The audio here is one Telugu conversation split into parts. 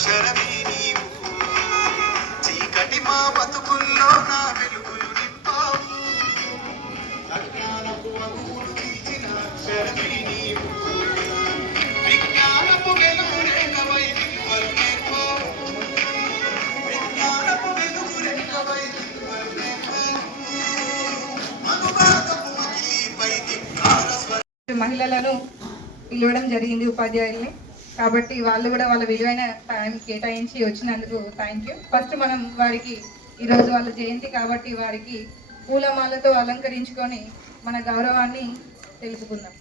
అక్షరమే నీవు చీకటి మా బతుకుల్లో నా వెలుగులు నింపావు అజ్ఞానపు అమూలు తీర్చిన అక్షరమే నీవు విజ్ఞానపు వెలుగు రేఖవై విలువలు నేర్పావు విజ్ఞానపు వెలుగు రేఖవై విలువలు నేర్పావు అనువాదపు మహిళపై దిక్కార మహిళలను పిలవడం జరిగింది ఉపాధ్యాయుల్ని. కాబట్టి వాళ్ళు కూడా వాళ్ళ విలువైన టైం కేటాయించి వచ్చినందుకు థ్యాంక్ యూ. ఫస్ట్ మనం వారికి ఈరోజు వాళ్ళ జయంతి కాబట్టి వారికి పూలమాలతో అలంకరించుకొని మన గౌరవాన్ని తెలుపుకుందాం.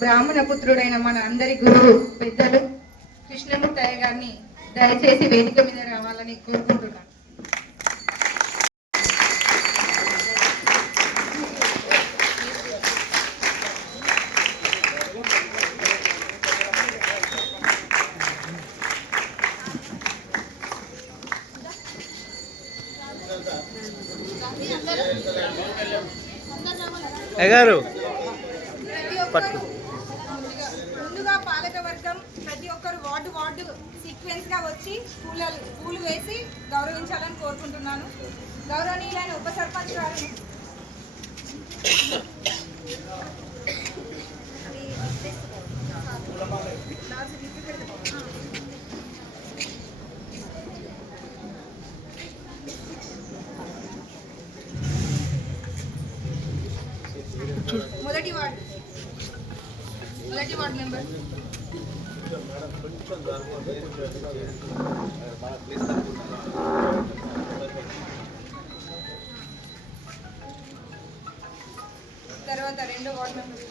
బ్రాహ్మణ పుత్రుడైన మన అందరి గురువు పెద్దలు కృష్ణమూర్తయ్య గారిని దయచేసి వేదిక మీద రావాలని కోరుకుంటున్నాను. ముందుగా పాలక వర్గం ప్రతి ఒక్కరు వార్డు సీక్వెన్స్ గా వచ్చి పూలు వేసి గౌరవించాలని కోరుకుంటున్నాను. గౌరవనీయులైన ఉప సర్పంచ్ గారు మొదటి వార్డు మెంబర్ తర్వాత రెండో వార్డు మెంబర్.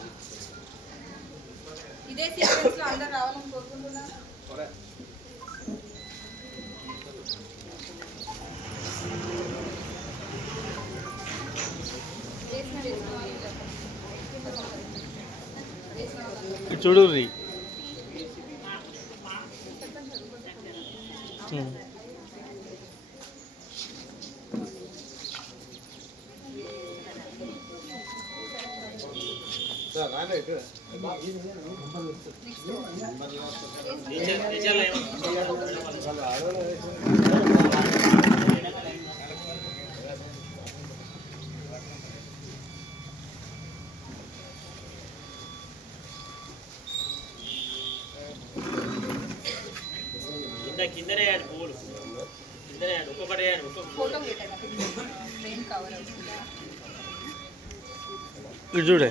ఇదే సీక్వెన్స్ లో అందరు రావాలని కోరుకుంటున్నాను. చూడు కిందనే పూలు కిందనే ఒక్కొక్కటి ఇటు చూడే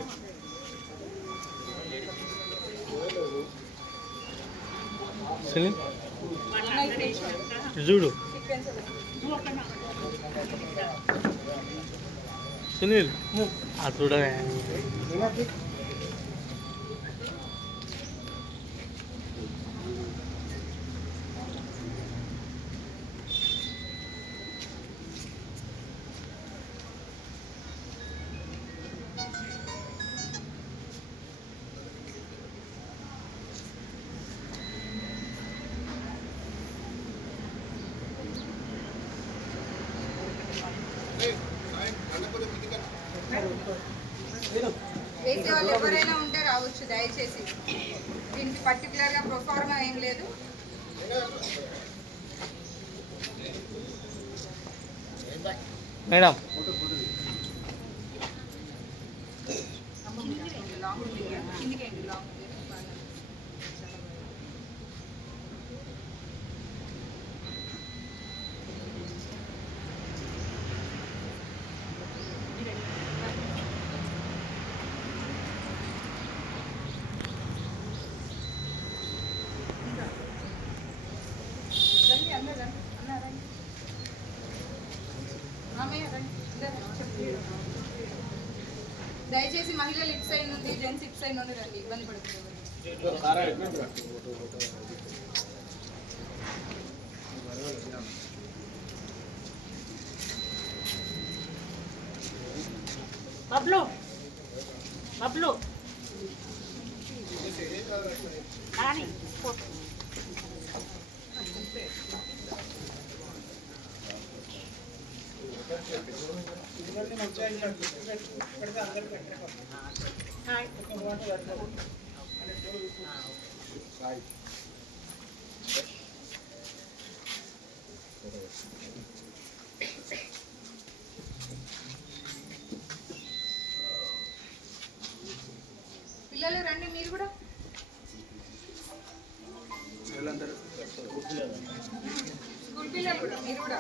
చూడు సునీల్ అది చూడవే. వేసే వాళ్ళు ఎవరైనా ఉంటే రావచ్చు దయచేసి. దీనికి పర్టికులర్ గా ప్రొఫార్మా ఏం లేదు. మేడం దయచేసి మహిళలు ఇటు సైడ్ నుండి జెంట్స్ ఇటు సైడ్ నుండి రండి, ఇబ్బంది పడుతుంది. బబ్లు బబ్లు కానీ హాయ్ పిల్లలు రండి, మీరు కూడా స్కూల్ పిల్లలు కూడా, మీరు కూడా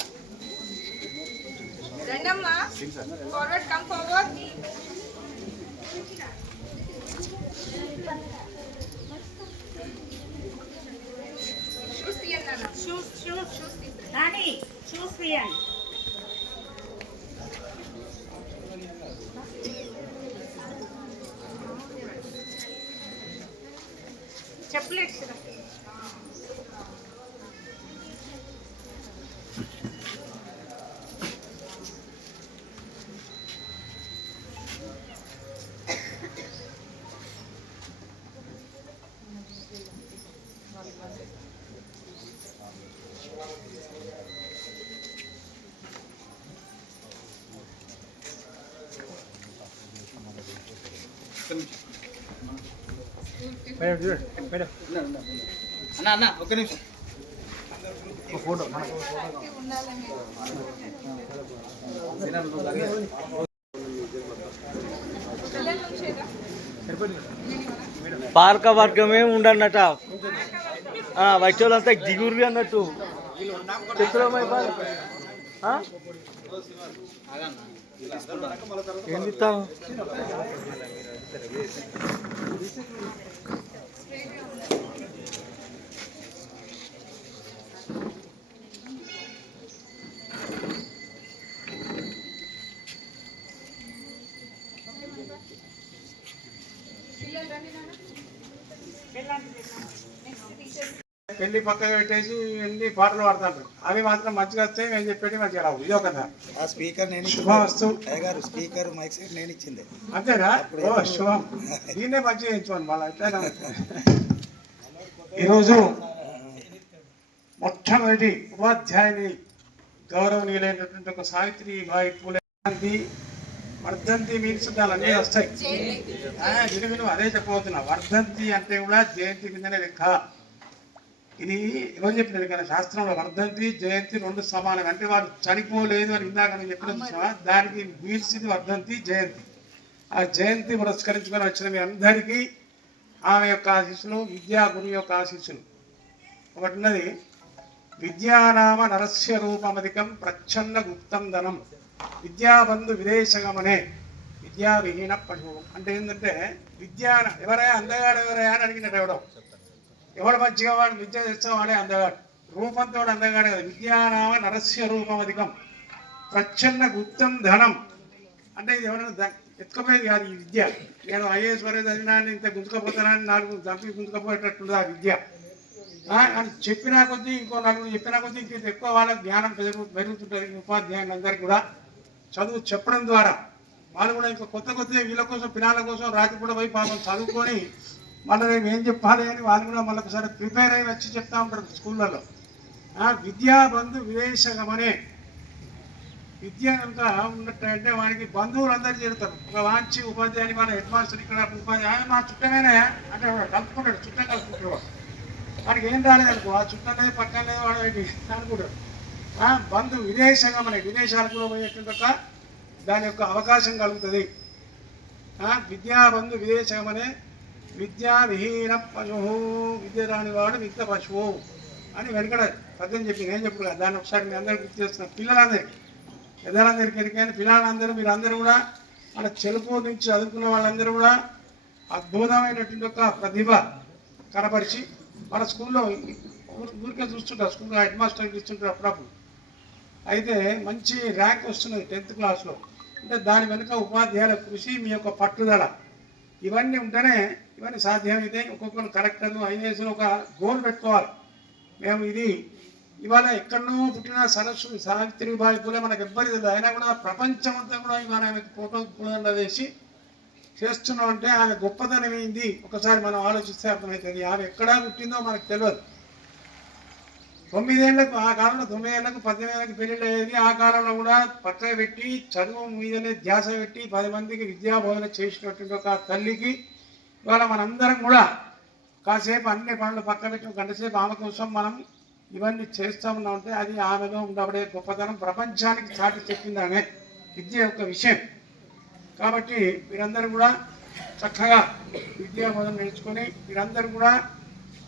రండమ్మా. Forward, come forward. షూస్ తీయండి నాన్న. షూస్ షూస్ షూస్ తీయండి. నాని షూస్ తీయండి. చెప్పులేట్స్ మేడం చూడండి మేడం అన్న ఒక్క నిమిషం ఫోటో ఉండాలి మీరు. పిల్లలు ఉంచేదా? పార్క వర్గమే ఉండన్నట వచ్చే వాళ్ళంతా దిగురు అన్నట్టు చెప్తున్నామా ఏం ఇస్తాను పిల్లలు రండి నాన్న. Next teachers. పెళ్లి పక్కన పెట్టేసి ఎన్ని పాటలు పాడుతుంటారు. అవి మాత్రం మంచిగా వస్తాయి, మేము చెప్పేది మంచిగా రావు. ఇది ఒక ఆ స్పీకర్ నేను శుభమస్తు. గారు స్పీకర్ మైక్ సెట్ నేను ఇచ్చింది. అంతేనా? ఓ శుభం. దీన్నే మంచిగా ఎంచుకోండి మళ్ళీ ఎట్లా. ఈరోజు మొట్టమొదటి ఉపాధ్యాయుని గౌరవనీయులైనటువంటి ఒక సావిత్రిబాయి పూలే వర్ధంతి మీన్స్ దాని వస్తాయి. విను అదే చెప్పబోతున్నా. వర్ధంతి అంటే కూడా జయంతి కిందనే లెక్క. ఇది ఎవరు చెప్పినది కానీ శాస్త్రంలో వర్ధంతి జయంతి రెండు సమానం. అంటే వాడు చనిపోలేదు అని ఇందాక నేను చెప్పిన దానికి మీల్సింది వర్ధంతి జయంతి. ఆ జయంతి పురస్కరించుకొని వచ్చిన మీ అందరికీ ఆమె యొక్క ఆశీస్సులు, విద్యా గురు యొక్క ఆశీస్సులు. ఒకటి ఉన్నది, విద్యానామ నరస్య రూపమధికం ప్రచ్ఛన్న గుప్తం ధనం విద్యాబంధు విదేశగమనే విద్యా విహీన పశువు. అంటే ఏంటంటే విద్యా ఎవరైనా అందగాడు ఎవరైనా అని అడిగినట్టు ఎవడు మంచిగా వాడు విద్య తెచ్చాం వాడే అందగాడు. రూపంతో అందగాడు కదా. విద్యానామ నరస్య రూపమధికం ప్రచ్ఛన్న గుప్తం ధనం. అంటే ఇది ఎవరైనా ఎత్తుకపోయేది కాదు ఈ విద్య. నేను ఐఏఎస్ వరకు చదివినా ఇంత గుంజుకపోతానని నాలుగు చంపి గుంజుకపోయేటట్టుంది ఆ విద్య. అని చెప్పినా కొద్దీ ఇంకో నలుగురు చెప్పినా కొద్దీ ఇంక ఎక్కువ వాళ్ళకి జ్ఞానం పెరుగుతుంటుంది. ఉపాధ్యాయులందరికీ కూడా చదువు చెప్పడం ద్వారా వాళ్ళు కూడా ఇంకా కొత్త వీళ్ళ కోసం పిల్లల కోసం రాత్రి కూడా పోయి పాపం చదువుకొని మళ్ళీ రేపు ఏం చెప్పాలి అని వాళ్ళు కూడా మళ్ళీ ఒకసారి ప్రిపేర్ అయ్యి వచ్చి చెప్తా ఉంటారు స్కూళ్ళలో. విద్యాబంధు విదేశగమనే విద్య కనుక ఉన్నట్టంటే వాడికి బంధువులు అందరూ చేరుతారు. ఒక వాంచి ఉపాధ్యాయుని మన హెడ్ మాస్టర్ ఇక్కడ ఉపాధ్యాయులు మా చుట్టమేనే అంటే కలుపుకుంటాడు, చుట్టం కలుపుకుంటాడు. వాడికి ఏం రాలేదనుకో ఆ చుట్టం లేదు పక్కన లేదు వాడు అనుకుంటాడు. బంధు విదేశగమనే విదేశాలకు కూడా పోయేటువంటి దాని యొక్క అవకాశం కలుగుతుంది. విద్యాబంధు విదేశగమనే విద్యా విహీన పశువు విద్య రాని వాడు విద్య పశువు అని వెనకడ పద్యం చెప్పి నేను చెప్పుడు కదా. దాన్ని ఒకసారి మీ అందరికీ గుర్తు చేస్తున్నాను. పిల్లలందరికీ పెద్దలందరికీ ఎరికైనా పిల్లలందరూ మీరందరూ కూడా మన చెలుపు నుంచి చదువుకున్న వాళ్ళందరూ కూడా అద్భుతమైనటువంటి ఒక ప్రతిభ కనపరిచి మన స్కూల్లో ఊరికే చూస్తుంటారు. స్కూల్లో హెడ్ మాస్టర్కి ఇస్తుంటారు అప్పుడప్పుడు. అయితే మంచి ర్యాంక్ వస్తున్నది 10th క్లాస్లో. అంటే దాని వెనుక ఉపాధ్యాయుల కృషి, మీ యొక్క పట్టుదల ఇవన్నీ ఉంటేనే ఇవన్నీ సాధ్యమైతే. ఒక్కొక్కరు కలెక్టర్లు ఐఏఎస్లు ఒక గోల్ పెట్టుకోవాలి. మేము ఇది ఇవాళ ఎక్కడనో పుట్టిన సరస్సు సావిత్రిబాయి పూలే మనకు ఎవ్వరి తెలియదు. అయినా కూడా ప్రపంచం అంతా కూడా ఇవాళ ఆమెకు ఫోటో పూలదండ వేసి చేస్తున్నాం అంటే ఆమె గొప్పతనం ఏంది ఒకసారి మనం ఆలోచిస్తే అర్థమవుతుంది. ఆమె ఎక్కడా పుట్టిందో మనకు తెలియదు. 9 ఏళ్లకు ఆ కాలంలో 9 ఏళ్లకు 18 ఏళ్ళకి పెళ్ళిళ్ళు అయ్యేది. ఆ కాలంలో కూడా పక్కన పెట్టి చదువు మీదనే ధ్యాస పెట్టి 10 మందికి విద్యాబోధన చేసినటువంటి ఒక తల్లికి ఇవాళ మనందరం కూడా కాసేపు అన్ని పనులు పక్క పెట్టి ఒక గంట సేపు ఆమె కోసం మనం ఇవన్నీ చేస్తూ ఉన్నామంటే అది ఆమెలో ఉండబడే గొప్పతనం ప్రపంచానికి చాటి చెప్పింది ఆమె విద్య యొక్క విషయం. కాబట్టి మీరందరూ కూడా చక్కగా విద్యా బోధన నేర్చుకొని మీరందరూ కూడా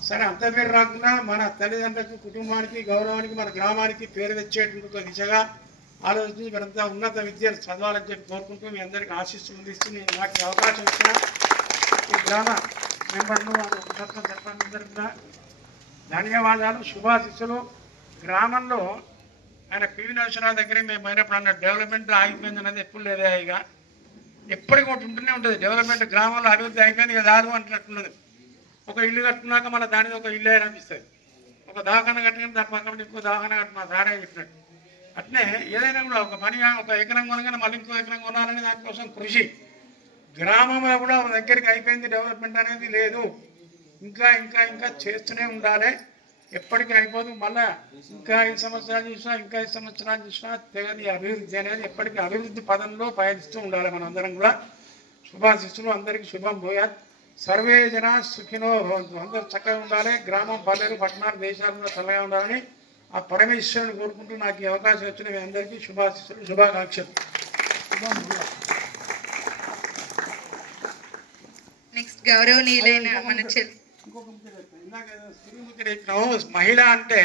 సరే అంత పేరు రాకుండా మన తల్లిదండ్రులకు కుటుంబానికి గౌరవానికి మన గ్రామానికి పేరు తెచ్చేటువంటి ఒక దిశగా ఆలోచించి మీరంతా ఉన్నత విద్యను చదవాలని చెప్పి కోరుకుంటూ మీ అందరికీ ఆశిస్తూ అందిస్తూ నేను నాకు ఈ అవకాశం ఇచ్చిన ఈ గ్రామ మెంబర్లు సర్పంచ్ అందరికీ కూడా ధన్యవాదాలు, శుభాశిస్సులు. గ్రామంలో ఆయన పివి నరసింహరావు దగ్గర మేము అయినప్పుడు అన్న డెవలప్మెంట్ ఆగిపోయింది అనేది ఎప్పుడు లేదా, ఇక ఎప్పటికీ ఒకటి ఉంటూనే ఉంటుంది. డెవలప్మెంట్ గ్రామంలో అభివృద్ధి అయిపోయింది ఇక దారు అంటున్నట్టున్నది. ఒక ఇల్లు కట్టుకున్నాక మళ్ళీ దానిది ఒక ఇల్లు అనిపిస్తుంది. ఒక దవాఖాన కట్టుకుని దాని పక్కన ఇంకో దవాఖాన కట్టుకున్నా సారే చెప్పినట్టు. అట్నే ఏదైనా కూడా ఒక పనిగా ఒక ఎకరం కొనగానే మళ్ళీ ఇంకో ఎకరం కొనాలని దానికోసం కృషి. గ్రామంలో కూడా దగ్గరికి అయిపోయింది డెవలప్మెంట్ అనేది లేదు. ఇంకా ఇంకా ఇంకా చేస్తూనే ఉండాలి, ఎప్పటికీ అయిపోదు. మళ్ళీ ఇంకా 5 సంవత్సరాలు చూసినా ఇంకా 5 సంవత్సరాలు చూసినా తెగని అభివృద్ధి అనేది ఎప్పటికీ అభివృద్ధి పదంలో పయనిస్తూ ఉండాలి. మనందరం కూడా శుభాశిస్సులు, అందరికీ శుభం భూయాత్. సర్వే జన సుఖినో భవంతు. అందరూ చక్కగా ఉండాలి. గ్రామం, పల్లెలు, పట్టణాలు, దేశాలు కూడా చల్లగా ఉండాలని ఆ పరమేశ్వరుని కోరుకుంటూ నాకు ఈ అవకాశం వచ్చిన మీ అందరికీ శుభాశిస్సులు, శుభాకాంక్షలు. నెక్స్ట్ గౌరవనీయులైన మన మహిళ అంటే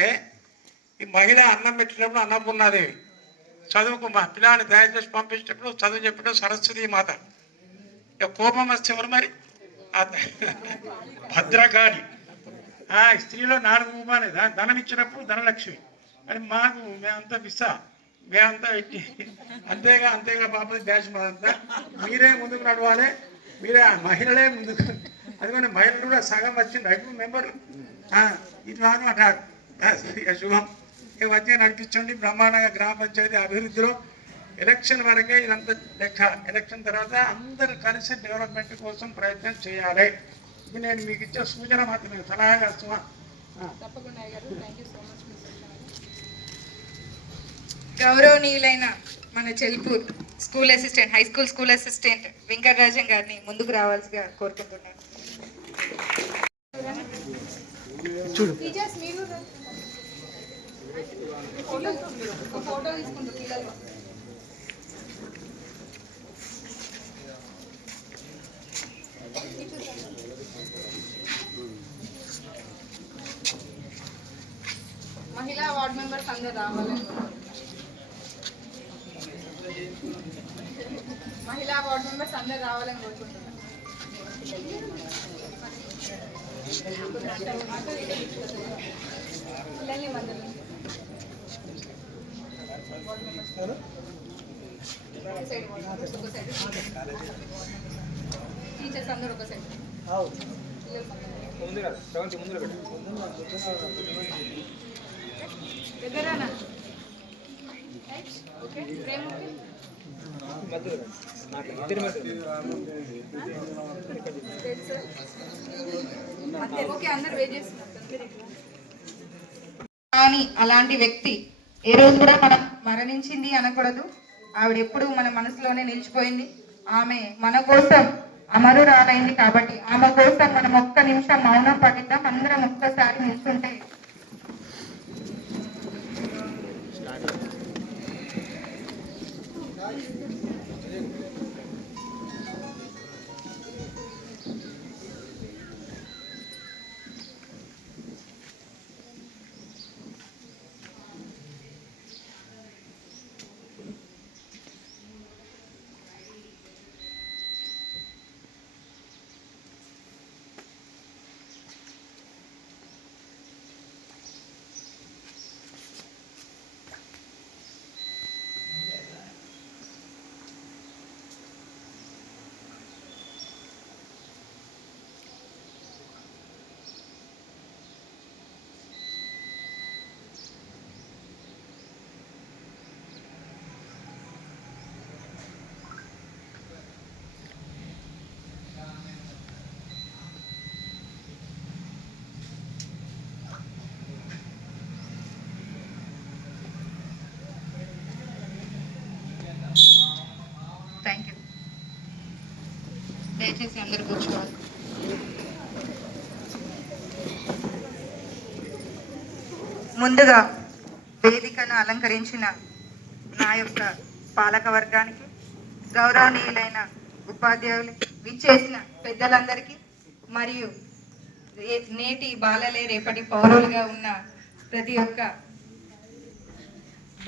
ఈ మహిళ అన్నం పెట్టినప్పుడు అన్నపూర్ణాదేవి, చదువుకు మా పిల్లాన్ని దయచేసి పంపించేటప్పుడు చదువు చెప్పేటప్పుడు సరస్వతి మాత. ఇక కోపం వస్తే ఎవరు మరి భద్రకాళి. స్త్రీలో 4 రూపాయలు ధనం ఇచ్చినప్పుడు ధనలక్ష్మి. మరి మాకు మేమంతా పిస్తా, మేమంతా పెట్టి అంతేగా పాపది బ్యాచ్ మాదంతా. మీరే ముందుకు నడవాలి, మీరే మహిళలే ముందుకు. అందుకని మహిళలు కూడా సగం వచ్చింది 5 మెంబర్లు. ఇది వారు అంటారు శుభం. ఇక వచ్చి నడిపించండి బ్రహ్మాండంగా. గ్రామ పంచాయతీ అభివృద్ధిలో ఎలక్షన్ వరకే ఇదంతా లెక్క. ఎలక్షన్ తర్వాత అందరూ కలిసి డెవలప్మెంట్ కోసం ప్రయత్నం చేయాలి. ఇది నేను మీకు ఇచ్చే సూచన మాత్రమే, సలహాగా ఇస్తున్నా. తప్పకుండా గారు, థ్యాంక్ యూ సో మచ్. గౌరవనీయులైన మన Chelpur school assistant, high school school assistant Venkatarajan గారిని ముందుకు రావాల్సిగా కోరుకుంటున్నాను. టీచర్స్ మీరు ఫోటో తీసుకుంటారు పిల్లలు. మహిళా వార్డ్ మెంబర్స్ అందరు రావాలని, మహిళా వార్డ్ మెంబర్స్ అందరు రావాలని కోరుకుంటున్నాను. పిల్లల్ని మందలు టీచర్స్ అందరూ ఒక సైడ్. దగ్గరానా ఓకే ప్రేమ ఓకే అందరు వెయిట్ చేస్తున్నారు. కానీ అలాంటి వ్యక్తి ఏ రోజు కూడా మనం మరణించింది అనకూడదు. ఆవిడ ఎప్పుడు మన మనసులోనే నిలిచిపోయింది. ఆమె మన కోసం అమరురాలైంది. కాబట్టి ఆమె కోసం మనం ఒక్క నిమిషం మౌనం పట్టిద్దాం. అందరం ఒక్కసారి నిల్చుంటే థ్యాంక్ యూ. దయచేసి అందరూ కూర్చోవాలి. ముందుగా వేదికను అలంకరించిన నా యొక్క పాలక వర్గానికి, గౌరవనీయులైన ఉపాధ్యాయులు, విచ్చేసిన పెద్దలందరికీ, మరియు నేటి బాలలే రేపటి పౌరులుగా ఉన్న ప్రతి ఒక్క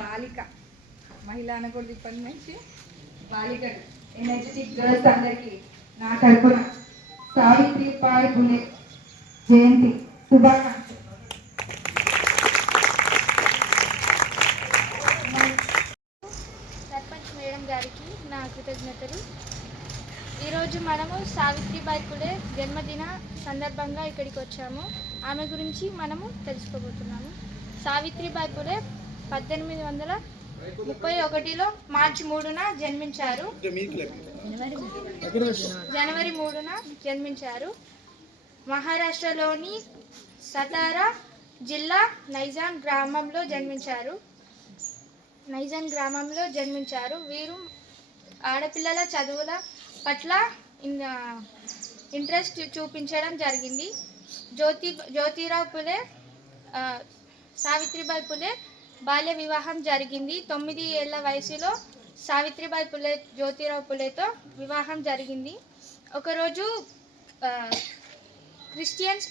బాలిక, మహిళ అనకూడదు ఇప్పటి నుంచి, బాలికలు, ఎనర్జెటిక్ గర్ల్స్ అందరికీ నా తరపున సావిత్రిబాయి ఫులే జయంతి శుభాకాంక్షలు. సర్పంచ్ మేడం గారికి నా కృతజ్ఞతలు. ఈరోజు మనము సావిత్రిబాయి ఫులే జన్మదిన సందర్భంగా ఇక్కడికి వచ్చాము. ఆమె గురించి మనము తెలుసుకోబోతున్నాము. సావిత్రిబాయి ఫులే 1831లో మార్చి 3న జన్మించారు. జనవరి 3న జన్మించారు. మహారాష్ట్రలోని సతారా జిల్లా నైజాం గ్రామంలో జన్మించారు. వీరు ఆడపిల్లల చదువుల పట్ల ఇంట్రెస్ట్ చూపించడం జరిగింది. జ్యోతిరావు ఫులే సావిత్రిబాయి ఫులే బాల్య వివాహం జరిగింది. 9 ఏళ్ల వయసులో సావిత్రిబాయి ఫులే జ్యోతిరావు ఫులేతో వివాహం జరిగింది. ఒకరోజు క్రిస్టియన్స్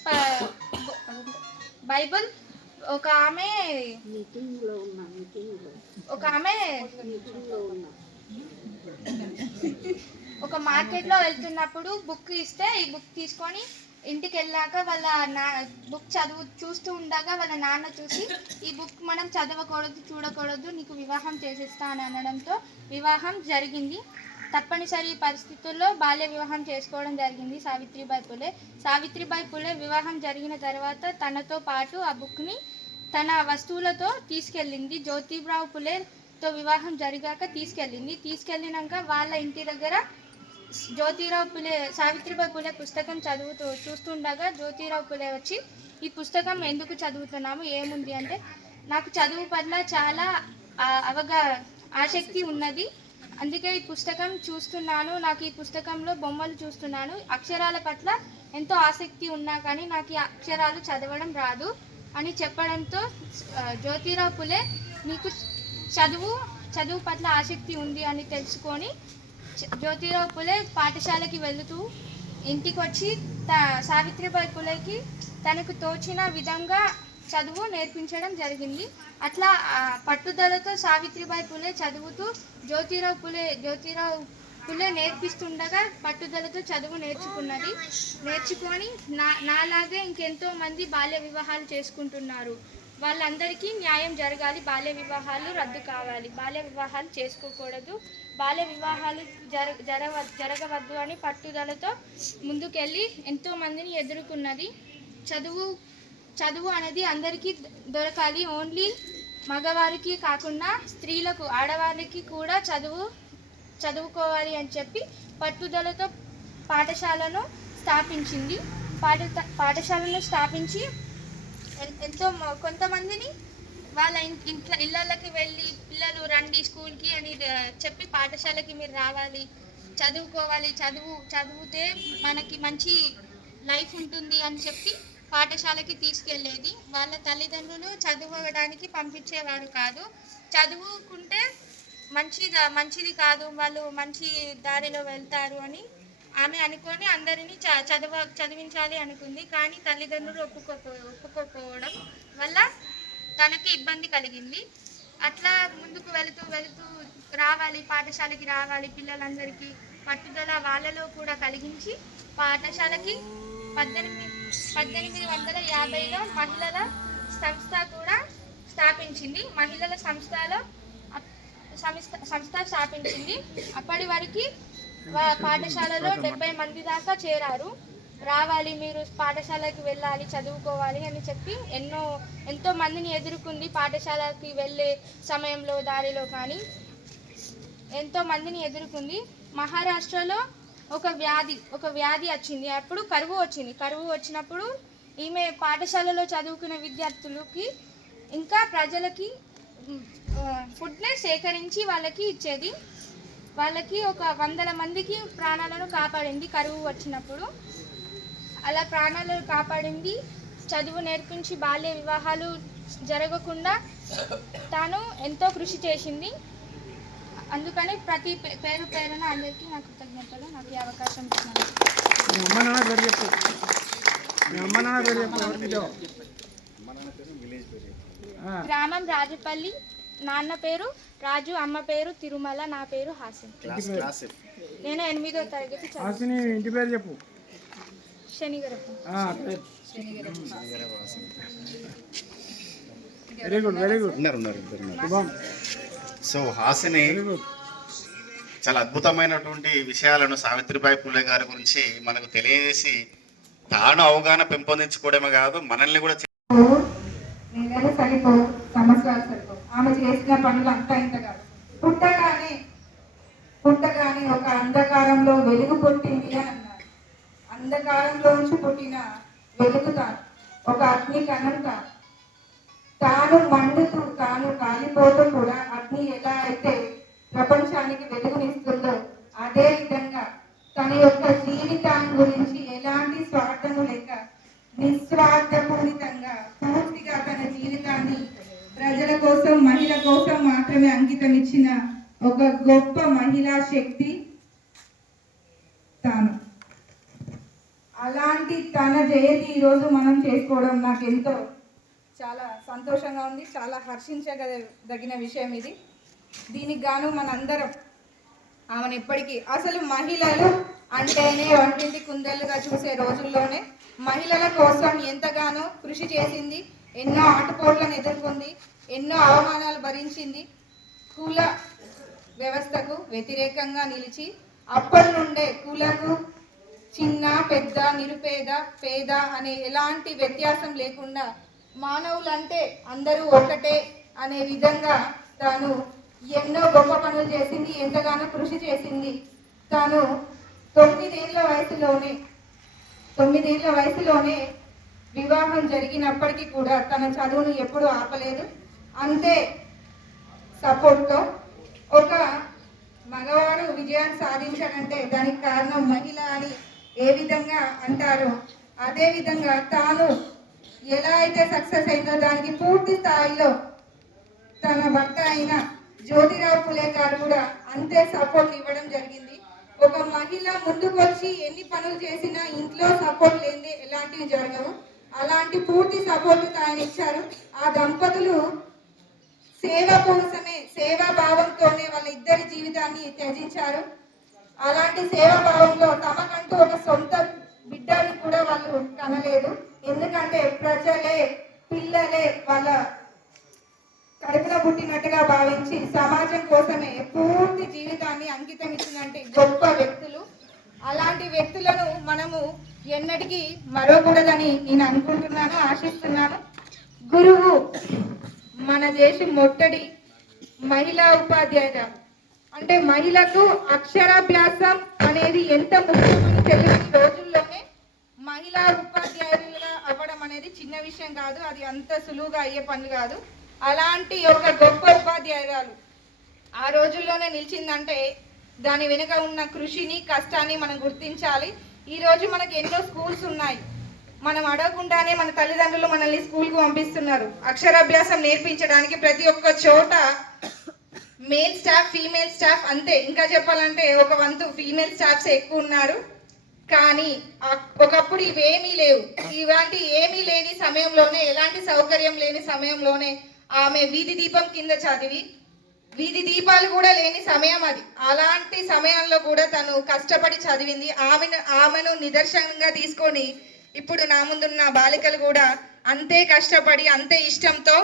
బైబుల్ ఒక మార్కెట్లో వెళ్తున్నప్పుడు బుక్ ఇస్తే ఈ బుక్ తీసుకొని ఇంటికి వెళ్ళాక వాళ్ళ బుక్ చూస్తూ ఉండగా వాళ్ళ నాన్న చూసి, ఈ బుక్ మనం చదవకూడదు, చూడకూడదు, నీకు వివాహం చేసేస్తా అని అనడంతో వివాహం జరిగింది. తప్పనిసరి పరిస్థితుల్లో బాల్య వివాహం చేసుకోవడం జరిగింది సావిత్రిబాయి ఫులే వివాహం జరిగిన తర్వాత తనతో పాటు ఆ బుక్ని తన వస్తువులతో తీసుకెళ్ళింది. జ్యోతిరావు ఫులేతో వివాహం జరిగాక తీసుకెళ్ళినాక వాళ్ళ ఇంటి దగ్గర సావిత్రిబాయి ఫులే పుస్తకం చూస్తుండగా జ్యోతిరావు ఫులే వచ్చి, ఈ పుస్తకం ఎందుకు చదువుతున్నాము, ఏముంది అంటే, నాకు చదువు పట్ల చాలా ఆసక్తి ఉన్నది, అందుకే ఈ పుస్తకం చూస్తున్నాను, నాకు ఈ పుస్తకంలో బొమ్మలు చూస్తున్నాను, అక్షరాల పట్ల ఎంతో ఆసక్తి ఉన్నా కానీ నాకు ఈ అక్షరాలు చదవడం రాదు అని చెప్పడంతో జ్యోతిరావు ఫులే నీకు చదువు పట్ల ఆసక్తి ఉంది అని తెలుసుకొని జ్యోతిరావు ఫులే పాఠశాలకి వెళుతూ ఇంటికి వచ్చి సావిత్రిబాయి ఫులేకి తనకు తోచిన విధంగా చదువు నేర్పించడం జరిగింది. అట్లా పట్టుదలతో సావిత్రిబాయి ఫులే చదువుతూ జ్యోతిరావు ఫులే నేర్పిస్తుండగా పట్టుదలతో చదువు నేర్చుకొని నాలాగే ఇంకెంతో మంది బాల్య వివాహాలు చేసుకుంటున్నారు. వాళ్ళందరికీ న్యాయం జరగాలి, బాల్య వివాహాలు రద్దు కావాలి, బాల్య వివాహాలు చేసుకోకూడదు, బాల్య వివాహాలు జరగవద్దు అని పట్టుదలతో ముందుకెళ్ళి ఎంతో మందిని ఎదుర్కొన్నది. చదువు అనేది అందరికీ దొరకాలి, ఓన్లీ మగవారికి కాకుండా స్త్రీలకు, ఆడవాళ్ళకి కూడా చదువుకోవాలి అని చెప్పి పట్టుదలతో పాఠశాలను స్థాపించి ఎంతో కొంతమందిని వాళ్ళ ఇళ్ళకి వెళ్ళి పిల్లలు రండి స్కూల్కి అని చెప్పి పాఠశాలకి మీరు రావాలి, చదువుకోవాలి, చదివితే మనకి మంచి లైఫ్ ఉంటుంది అని చెప్పి పాఠశాలకి తీసుకెళ్ళేది. వాళ్ళ తల్లిదండ్రులు చదవడానికి పంపించేవారు కాదు. చదువుకుంటే మంచిది కాదు, వాళ్ళు మంచి దారిలో వెళ్తారు అని ఆమె అనుకొని అందరినీ చదివించాలి అనుకుంది. కానీ తల్లిదండ్రులు ఒప్పుకోకపోవడం వల్ల తనకి ఇబ్బంది కలిగింది. అట్లా ముందుకు వెళుతూ పాఠశాలకి రావాలి పిల్లలందరికీ పట్టుదల వాళ్ళలో కూడా కలిగించి పాఠశాలకి 1850లో మహిళల సంస్థ కూడా స్థాపించింది. అప్పటి వరకు పాఠశాలలో 70 మంది దాకా చేరారు. రావాలి, మీరు పాఠశాలకి వెళ్ళాలి, చదువుకోవాలి అని చెప్పి ఎంతో మందిని ఎదుర్కొంది. పాఠశాలకి వెళ్ళే సమయంలో దారిలో కానీ ఎంతో మందిని ఎదుర్కొంది. మహారాష్ట్రలో ఒక వ్యాధి వచ్చింది. అప్పుడు కరువు వచ్చినప్పుడు ఈమె పాఠశాలలో చదువుకునే విద్యార్థులకి ఇంకా ప్రజలకి ఫుడ్ని సేకరించి వాళ్ళకి ఇచ్చేది. వాళ్ళకి ఒక 100 మందికి ప్రాణాలను కాపాడింది కరువు వచ్చినప్పుడు. అలా ప్రాణాలను కాపాడింది, చదువు నేర్పించి బాల్య వివాహాలు జరగకుండా తాను ఎంతో కృషి చేసింది. అందుకని ప్రతి పేరు పేరున అందరికీ నా కృతజ్ఞతలు. నాకు ఈ అవకాశం ఇచ్చినందుకు. గ్రామం రాజపల్లి, నాన్న పేరు రాజు, అమ్మ పేరు తిరుమల, నా పేరు హాసిన్. నేను 8వ తరగతి చదువు. ఇంటి పేరు చెప్పు. Shanigarapu. Very good, very good. So Hasini చాలా అద్భుతమైనటువంటి విషయాలను సావిత్రిబాయి పూలే గారి గురించి మనకు తెలియజేసి తాను అవగాహన పెంపొందించుకోవడమే కాదు మనల్ని కూడా నెలలు సరిపో, సంవత్సరాలు సరిపో. ఆమె చేసిన పనులు అంతా ఇంత కాదు. పుట్టగానే ఒక అంధకారంలో వెలుగు పుట్టింది అని అన్నారు. అంధకారంలోంచి పుట్టిన వెలుగు తాను, ఒక అగ్ని కణం తాను. తాను మండుతూ తాను కాలిపోతూ కూడా అగ్ని ఎలా అయితే ప్రపంచానికి వెలుగునిస్తుందో అదే విధంగా తన యొక్క జీవితాన్ని గురించి ఎలాంటి స్వార్థము లేక నిస్వార్థపూరితంగా పూర్తిగా తన జీవితాన్ని ప్రజల కోసం, మహిళ కోసం మాత్రమే అంకితం ఇచ్చిన ఒక గొప్ప మహిళా శక్తి తాను. అలాంటి తన జయంతి ఈరోజు మనం చేసుకోవడం నాకు ఎంతో చాలా సంతోషంగా ఉంది. చాలా హర్షించదగిన విషయం ఇది. దీనికి గాను మనందరం ఆమెను ఎప్పటికీ, అసలు మహిళలు అంటేనే వంటింటి కుందేలుగా చూసే రోజుల్లోనే మహిళల కోసం ఎంతగానో కృషి చేసింది. ఎన్నో ఆటుపోట్లను ఎదుర్కొంది, ఎన్నో అవమానాలు భరించింది. కుల వ్యవస్థకు వ్యతిరేకంగా నిలిచి అప్పటి నుండే కులకు చిన్న పెద్ద, నిరుపేద పేద అనే ఎలాంటి వ్యత్యాసం లేకుండా మానవులంటే అందరూ ఒకటే అనే విధంగా తాను ఎన్నో గొప్ప పనులు చేసింది, ఎంతగానో కృషి చేసింది. తాను 9 ఏళ్ల వయసులోనే వివాహం జరిగినప్పటికీ కూడా తన చదువును ఎప్పుడూ ఆపలేదు. అంతే సపోర్ట్తో ఒక మగవాడు విజయాన్ని సాధించాడంటే దానికి కారణం మహిళ అని ఏ విధంగా అంటారో అదే విధంగా తాను ఎలా అయితే సక్సెస్ అయిందో దానికి పూర్తి స్థాయిలో తన భర్త అయిన జ్యోతిరావు పులే గారు కూడా అంతే సపోర్ట్ ఇవ్వడం జరిగింది. ఒక మహిళ ముందుకొచ్చి ఎన్ని పనులు చేసినా ఇంట్లో సపోర్ట్ లేనిదే ఎలాంటివి జరగవు. అలాంటి పూర్తి సపోర్ట్ ఆయన ఇచ్చారు. ఆ దంపతులు సేవ కోసమే, సేవా భావంతోనే వాళ్ళ ఇద్దరి జీవితాన్ని త్యజించారు. అలాంటి సేవా భావంలో తమకంటూ ఒక సొంత బిడ్డని కూడా వాళ్ళు కనలేదు. ఎందుకంటే ప్రజలే, పిల్లలే వాళ్ళ కడుపున పుట్టినట్టుగా భావించి సమాజం కోసమే పూర్తి జీవితాన్ని అంకితం ఇచ్చినట్టు గొప్ప వ్యక్తులు. అలాంటి వ్యక్తులను మనము ఎన్నటికీ మరవకూడదని నేను అనుకుంటున్నాను, ఆశిస్తున్నాను. గురువు మన దేశం మొట్టడి మహిళా ఉపాధ్యాయులు. అంటే మహిళకు అక్షరాభ్యాసం అనేది ఎంత ముఖ్యమని తెలియని రోజుల్లోనే మహిళా ఉపాధ్యాయులుగా అవ్వడం అనేది చిన్న విషయం కాదు. అది అంత సులువుగా అయ్యే పని కాదు. అలాంటి ఒక గొప్ప ఉపాధ్యాయురాలు ఆ రోజుల్లోనే నిలిచిందంటే దాని వెనుక ఉన్న కృషిని, కష్టాన్ని మనం గుర్తించాలి. ఈరోజు మనకి ఎన్నో స్కూల్స్ ఉన్నాయి. మనం అడగకుండానే మన తల్లిదండ్రులు మనల్ని స్కూల్కి పంపిస్తున్నారు అక్షరాభ్యాసం నేర్పించడానికి. ప్రతి ఒక్క చోట మేల్ స్టాఫ్, ఫీమేల్ స్టాఫ్ అంతే. ఇంకా చెప్పాలంటే ఒక వంతు ఫీమేల్ స్టాఫ్స్ ఎక్కువ ఉన్నారు. కానీ ఒకప్పుడు ఇవేమీ లేవు. ఇలాంటి ఏమీ లేని సమయంలోనే, ఎలాంటి సౌకర్యం లేని సమయంలోనే ఆమె వీధి దీపం కింద చదివి, వీధి దీపాలు కూడా లేని సమయం అది. అలాంటి సమయంలో కూడా తను కష్టపడి చదివింది. ఆమెను నిదర్శనంగా తీసుకొని ఇప్పుడు నా ముందున్న బాలికలు కూడా అంతే కష్టపడి, అంతే ఇష్టంతో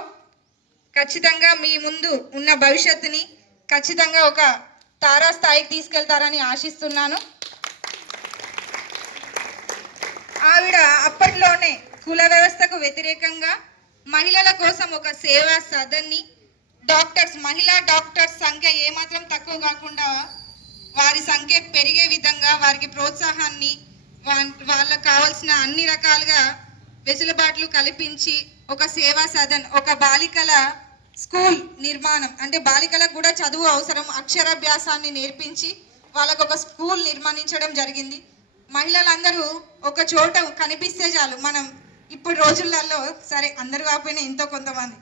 ఖచ్చితంగా మీ ముందు ఉన్న భవిష్యత్తుని ఖచ్చితంగా ఒక తారా స్థాయికి తీసుకెళ్తారని ఆశిస్తున్నాను. ఆవిడ అప్పట్లోనే కుల వ్యవస్థకు వ్యతిరేకంగా మహిళల కోసం ఒక సేవా సదన్ని, డాక్టర్స్, మహిళా డాక్టర్స్ సంఖ్య ఏమాత్రం తక్కువ కాకుండా వారి సంఖ్య పెరిగే విధంగా వారికి ప్రోత్సాహాన్ని, వాళ్ళకు కావాల్సిన అన్ని రకాలుగా వెసులుబాట్లు కల్పించి ఒక సేవా సదన్, ఒక బాలికల స్కూల్ నిర్మాణం, అంటే బాలికలకు కూడా చదువు అవసరం, అక్షరాభ్యాసాన్ని నేర్పించి వాళ్ళకు ఒక స్కూల్ నిర్మించడం జరిగింది. మహిళలందరూ ఒక చోట కనిపిస్తే చాలు, మనం ఇప్పుడు రోజులలో సరే అందరు కాకపోయినా ఎంతో కొంతమంది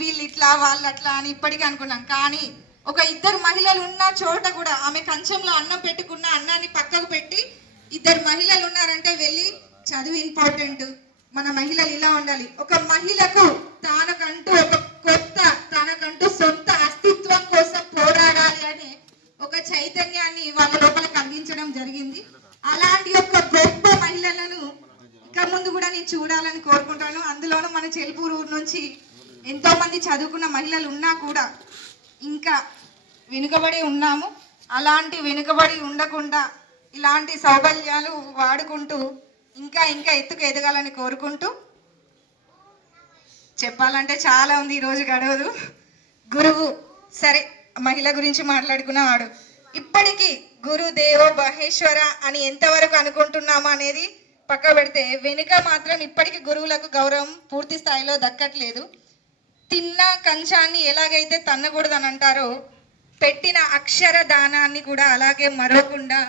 వీళ్ళు ఇట్లా వాళ్ళు అట్లా అని ఇప్పటికీ అనుకున్నాం. కానీ ఒక ఇద్దరు మహిళలు ఉన్న చోట కూడా ఆమె కంచంలో అన్నం పెట్టుకున్న అన్నాన్ని పక్కకు పెట్టి ఇద్దరు మహిళలు ఉన్నారంటే వెళ్ళి చదువు ఇంపార్టెంట్, మన మహిళలు ఇలా ఉండాలి, ఒక మహిళకు తనకంటూ ఒక కొత్త తనకంటూ సొంత అస్తిత్వం కోసం పోరాడాలి అనే ఒక చైతన్యాన్ని వాళ్ళ లోపల కలిగించడం జరిగింది. అలాంటి ఒక గొప్ప మహిళలను ఇక ముందు కూడా నేను చూడాలని కోరుకుంటాను. అందులోనూ మన చెల్పూరు ఊరు నుంచి ఎంతో మంది చదువుకున్న మహిళలు ఉన్నా కూడా ఇంకా వెనుకబడి ఉన్నాము. అలాంటి వెనుకబడి ఉండకుండా ఇలాంటి సౌకర్యాలు వాడుకుంటూ ఇంకా ఇంకా ఎత్తుకు ఎదగాలని కోరుకుంటూ, చెప్పాలంటే చాలా ఉంది, ఈరోజు గడవదు. గురువు సరే మహిళ గురించి మాట్లాడుకున్నవాడు ఇప్పటికీ గురుదేవో మహేశ్వర అని ఎంతవరకు అనుకుంటున్నాము అనేది పక్క పెడితే వెనుక మాత్రం ఇప్పటికీ గురువులకు గౌరవం పూర్తి స్థాయిలో దక్కట్లేదు. తిన్న కంచాన్ని ఎలాగైతే తన్నకూడదని అంటారో పెట్టిన అక్షర దానాన్ని కూడా అలాగే మరవకుండా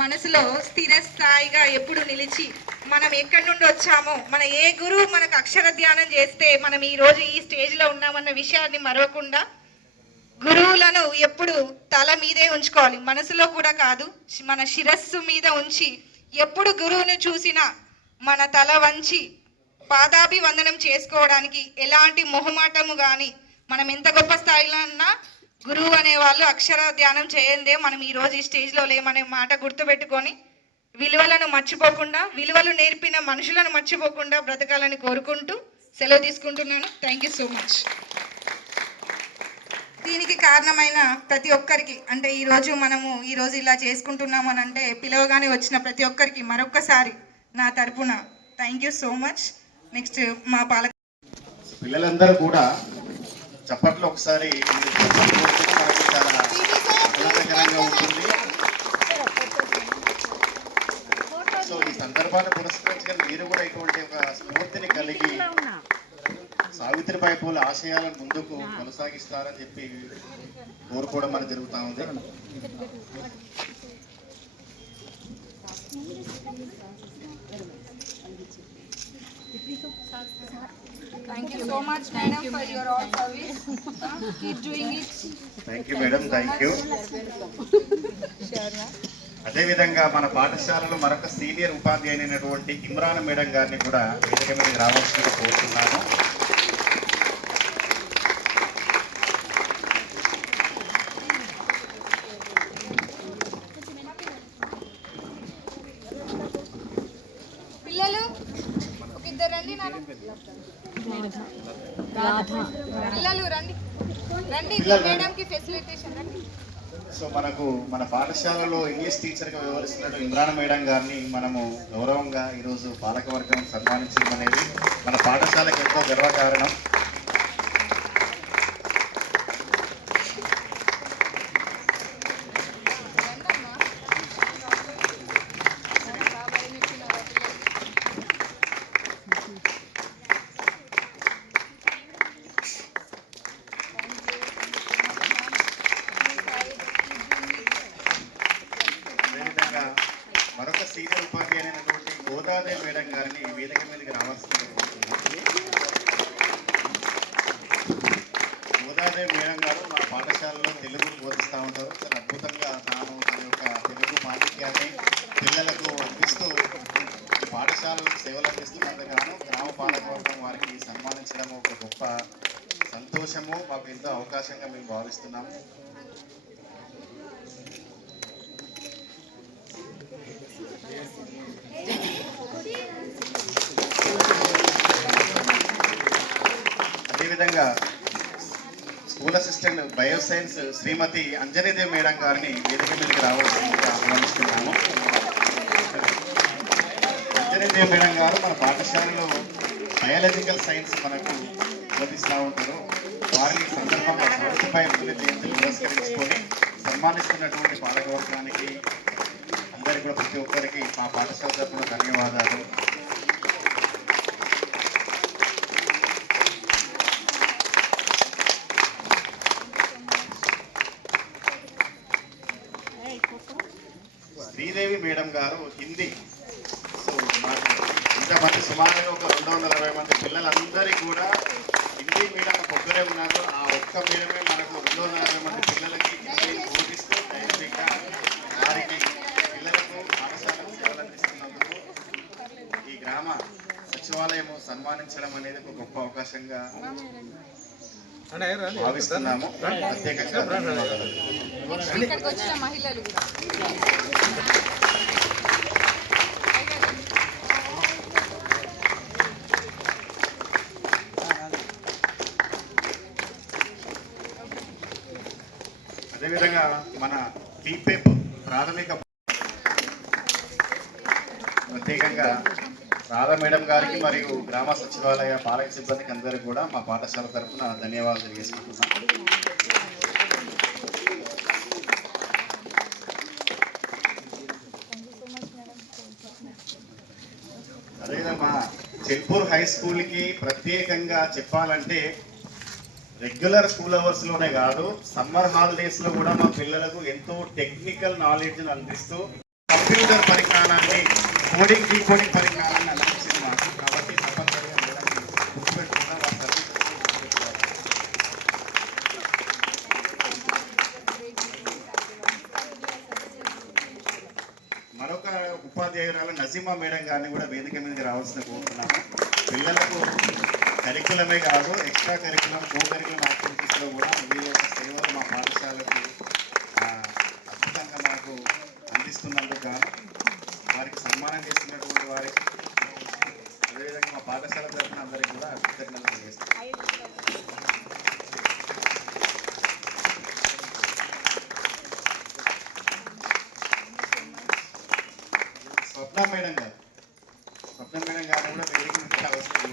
మనసులో స్థిరస్థాయిగా ఎప్పుడు నిలిచి మనం ఎక్కడి నుండి వచ్చామో, మన ఏ గురువు మనకు అక్షర ధ్యానం చేస్తే మనం ఈరోజు ఈ స్టేజ్లో ఉన్నామన్న విషయాన్ని మరవకుండా గురువులను ఎప్పుడు తల మీదే ఉంచుకోవాలి, మనసులో కూడా కాదు, మన శిరస్సు మీద ఉంచి ఎప్పుడు గురువును చూసినా మన తల వంచి పాదాభివందనం చేసుకోవడానికి ఎలాంటి మొహమాటము కానీ, మనం ఎంత గొప్ప స్థాయిలో ఉన్నా గురువు అనేవాళ్ళు అక్షర ధ్యానం చేయందే మనం ఈరోజు ఈ స్టేజ్లో లేమనే మాట గుర్తుపెట్టుకొని విలువలను మర్చిపోకుండా, విలువలు నేర్పిన మనుషులను మర్చిపోకుండా బ్రతకాలని కోరుకుంటూ సెలవు తీసుకుంటున్నాను. Thank you so much. దీనికి కారణమైన ప్రతి ఒక్కరికి, అంటే ఈరోజు ఇలా చేసుకుంటున్నాము అని అంటే పిలవగానే వచ్చిన ప్రతి ఒక్కరికి మరొక్కసారి నా తరపున thank you so much. Next మా పిల్లలందరూ కూడా చప్పట్లో ఒకసారి మనకి చాలా ఆహ్లాదకరంగా ఉంటుంది. సో ఈ సందర్భాన్ని పురస్కరించుకొని మీరు కూడా ఇటువంటి ఒక స్ఫూర్తిని కలిగి సావిత్రిబాయి పూల ఆశయాలను ముందుకు కొనసాగిస్తారని చెప్పి కోరుకోవడం మనకు జరుగుతూ ఉంది. Thank you so much, madam, for your all service. Keep doing it. Thank you madam, thank you. అదేవిధంగా మన పాఠశాలలో మరొక సీనియర్ ఉపాధ్యాయునైనటువంటి ఇమ్రాన్ మేడం గారిని కూడా వేదిక మీద రావాల్సిందిగా కోరుతున్నాను. పిల్లలు ఒక ఇద్దరు రండి, పిల్లలు రండి రండి, మేడంకి ఫెసిలిటేషన్ రండి. సో మన పాఠశాలలో ఇంగ్లీష్ టీచర్గా వ్యవహరిస్తున్న ఇమ్రాన్ మేడం గారిని మనము గౌరవంగా ఈరోజు పాలకవర్గం సన్మానించడం అనేది మన పాఠశాలకు ఎంతో గర్వకారణం. మరొక సీనియర్ ఉపాధ్యాయునైనటువంటి గోదాదేవి మేడం గారిని వేదిక మీదకి రావాల్సింది. గోదాదేవి మేడం గారు మన పాఠశాలలో తెలుగును బోధిస్తూ ఉంటారు. చాలా అద్భుతంగా తాను తన యొక్క తెలుగు పాఠ్యాన్ని పిల్లలకు అందిస్తూ పాఠశాలకు సేవలు అందిస్తున్నందుకు గ్రామ పాలకవర్గం వారికి సన్మానించడం ఒక గొప్ప సంతోషము, మాకు ఎంతో అవకాశంగా మేము భావిస్తున్నాము. అదేవిధంగా స్కూల్ అసిస్టెంట్ బయోసైన్స్ శ్రీమతి అంజనీదేవి మేడం గారిని వేదిక మీదకి రావాల్సిందిగా ఆహ్వానిస్తున్నాము. అంజనీదేవి మేడం గారు మన పాఠశాలలో బయాలజికల్ సైన్స్ మనకు బోధిస్తూ ఉంటారు. వారిని సందర్భంగా సావిత్రిబాయి పూలే జయంతిని పురస్కరించుకొని సన్మానిస్తున్నటువంటి పాలకవర్గానికి అందరికీ కూడా ప్రతి ఒక్కరికి మా పాఠశాల తరపున ధన్యవాదాలు. శ్రీదేవి మేడం గారు హిందీ, సో మాకు ఇంతమంది సుమారుగా ఒక 220 మంది పిల్లలందరికీ కూడా హిందీ మీడియం ఒక్కరే ఉన్నారు. ఆ ఒక్క మీడమే మనకు 220 మంది పిల్లలకి హిందీని బోధిస్తూ డైరెక్ట్గా వారికి పిల్లలకు పాఠశాలకు సేవలు అందిస్తున్నందుకు ఈ గ్రామ సచివాలయం సన్మానించడం అనేది ఒక గొప్ప అవకాశంగా భావిస్తున్నాము. ప్రత్యేకంగా ధన్యవాదాలు. ఇక్కడికి వచ్చిన మహిళలు కూడా అదేవిధంగా మన టీపెప్ ప్రాథమిక ప్రత్యేకంగా రాధా మేడం గారికి మరియు గ్రామ సచివాలయ పాలక సిబ్బందికి అందరికీ కూడా మా పాఠశాల తరఫున ధన్యవాదాలు తెలియజేసుకుంటున్నాం. అదేవిధంగా మా చెల్పూర్ హై స్కూల్కి ప్రత్యేకంగా చెప్పాలంటే రెగ్యులర్ స్కూల్ అవర్స్లోనే కాదు, సమ్మర్ హాలిడేస్లో కూడా మా పిల్లలకు ఎంతో టెక్నికల్ నాలెడ్జ్ని అందిస్తూ కంప్యూటర్ పరిజ్ఞానాన్ని కోడింగ్ డీకోడింగ్ పరిజ్ఞానాన్ని అందించింది మాకు. కాబట్టి తప్పనిసరిగా మేడం గుర్తుపెట్టుకున్న వారి సర్వీసెస్ మరొక ఉపాధ్యాయురాలు నజీమా మేడం గారిని కూడా వేదిక మీదకి రావాల్సిన కోరుతున్నాము. పిల్లలకు కరికులమే కాదు, ఎక్స్ట్రా కరికులం కో కరికులం యాక్టివిటీస్లో కూడా వీళ్ళ యొక్క సేవలు మా పాఠశాలకు అద్భుతంగా మాకు అందిస్తున్నందుకు గాను వారికి సన్మానం చేస్తున్నటువంటి వారికి అదేవిధంగా మా పాఠశాల తరఫున అందరికీ కూడా కృతజ్ఞతలు తెలియజేస్తాం. స్వప్న మేడం గారు కూడా వేదిక మీద అవసరం